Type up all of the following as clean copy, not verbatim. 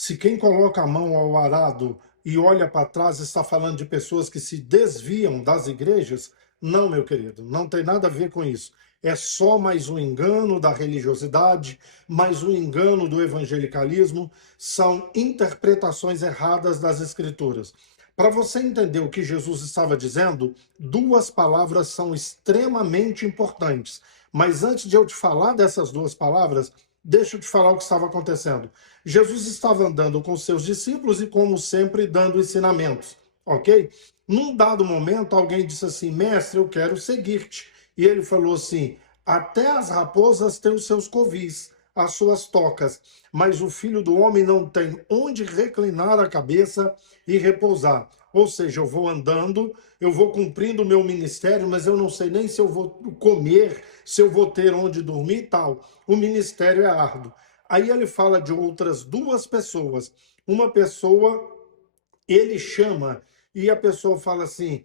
Se quem coloca a mão ao arado e olha para trás está falando de pessoas que se desviam das igrejas, não, meu querido, não tem nada a ver com isso. É só mais um engano da religiosidade, mais um engano do evangelicalismo, são interpretações erradas das Escrituras. Para você entender o que Jesus estava dizendo, duas palavras são extremamente importantes. Mas antes de eu te falar dessas duas palavras, deixa eu te falar o que estava acontecendo. Jesus estava andando com seus discípulos e, como sempre, dando ensinamentos, ok? Num dado momento, alguém disse assim: Mestre, eu quero seguir-te. E ele falou assim: até as raposas têm os seus covis, as suas tocas, mas o filho do homem não tem onde reclinar a cabeça e repousar. Ou seja, eu vou andando, eu vou cumprindo o meu ministério, mas eu não sei nem se eu vou comer, se eu vou ter onde dormir e tal. O ministério é árduo. Aí ele fala de outras duas pessoas. Uma pessoa ele chama e a pessoa fala assim: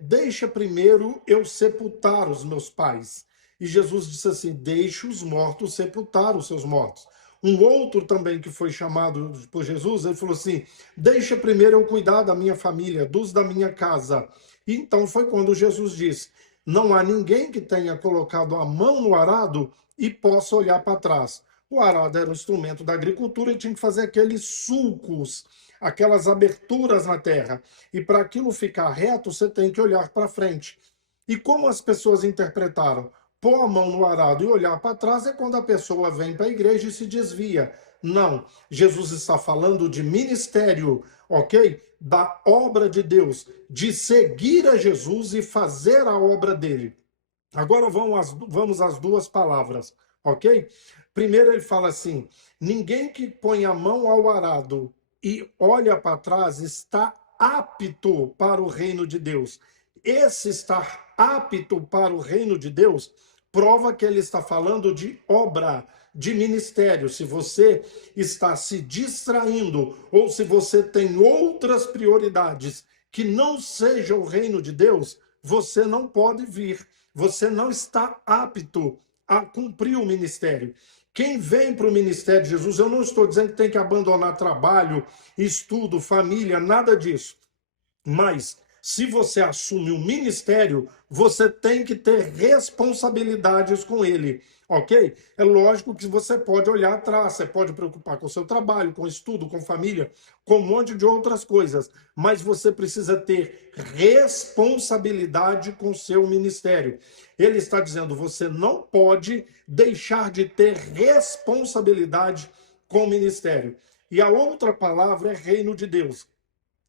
deixa primeiro eu sepultar os meus pais. E Jesus disse assim: deixe os mortos sepultar os seus mortos. Um outro também que foi chamado por Jesus, ele falou assim: deixa primeiro eu cuidar da minha família, dos da minha casa. E então foi quando Jesus disse: não há ninguém que tenha colocado a mão no arado e possa olhar para trás. O arado era um instrumento da agricultura e tinha que fazer aqueles sulcos, aquelas aberturas na terra. E para aquilo ficar reto, você tem que olhar para frente. E como as pessoas interpretaram? Pôr a mão no arado e olhar para trás é quando a pessoa vem para a igreja e se desvia. Não, Jesus está falando de ministério, ok? Da obra de Deus, de seguir a Jesus e fazer a obra dele. Agora vamos às duas palavras, ok? Primeiro ele fala assim: ninguém que põe a mão ao arado e olha para trás está apto para o reino de Deus. Esse estar apto para o reino de Deus prova que ele está falando de obra, de ministério. Se você está se distraindo ou se você tem outras prioridades que não seja o reino de Deus, você não pode vir. Você não está apto a cumprir o ministério. Quem vem para o ministério de Jesus, eu não estou dizendo que tem que abandonar trabalho, estudo, família, nada disso. Mas, se você assume um ministério, você tem que ter responsabilidades com ele, ok? É lógico que você pode olhar atrás, você pode preocupar com o seu trabalho, com o estudo, com família, com um monte de outras coisas, mas você precisa ter responsabilidade com o seu ministério. Ele está dizendo, você não pode deixar de ter responsabilidade com o ministério. E a outra palavra é reino de Deus.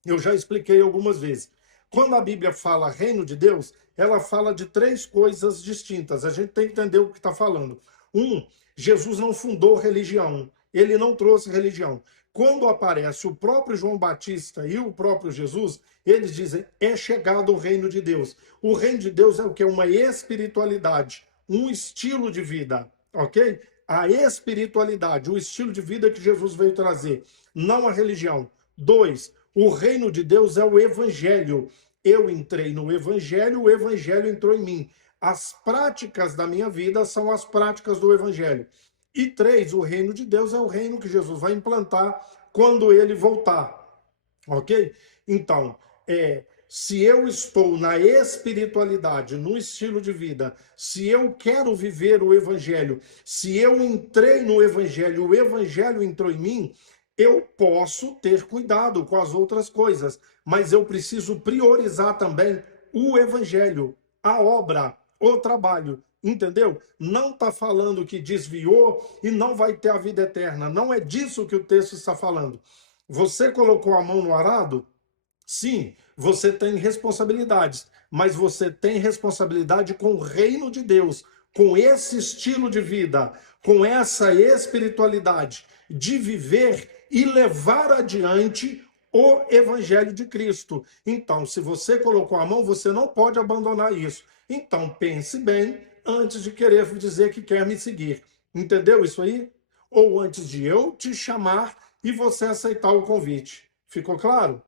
Eu já expliquei algumas vezes. Quando a Bíblia fala reino de Deus, ela fala de três coisas distintas. A gente tem que entender o que está falando. Um, Jesus não fundou religião. Ele não trouxe religião. Quando aparece o próprio João Batista e o próprio Jesus, eles dizem, é chegado o reino de Deus. O reino de Deus é o que? Uma espiritualidade, um estilo de vida, ok? A espiritualidade, o estilo de vida que Jesus veio trazer, não a religião. Dois, o reino de Deus é o evangelho. Eu entrei no evangelho, o evangelho entrou em mim. As práticas da minha vida são as práticas do evangelho. E três, o reino de Deus é o reino que Jesus vai implantar quando ele voltar. Ok? Então, se eu estou na espiritualidade, no estilo de vida, se eu quero viver o evangelho, se eu entrei no evangelho, o evangelho entrou em mim, eu posso ter cuidado com as outras coisas, mas eu preciso priorizar também o evangelho, a obra, o trabalho. Entendeu? Não está falando que desviou e não vai ter a vida eterna. Não é disso que o texto está falando. Você colocou a mão no arado? Sim, você tem responsabilidades, mas você tem responsabilidade com o reino de Deus, com esse estilo de vida, com essa espiritualidade de viver e levar adiante o evangelho de Cristo. Então, se você colocou a mão, você não pode abandonar isso. Então, pense bem antes de querer dizer que quer me seguir. Entendeu isso aí? Ou antes de eu te chamar e você aceitar o convite. Ficou claro?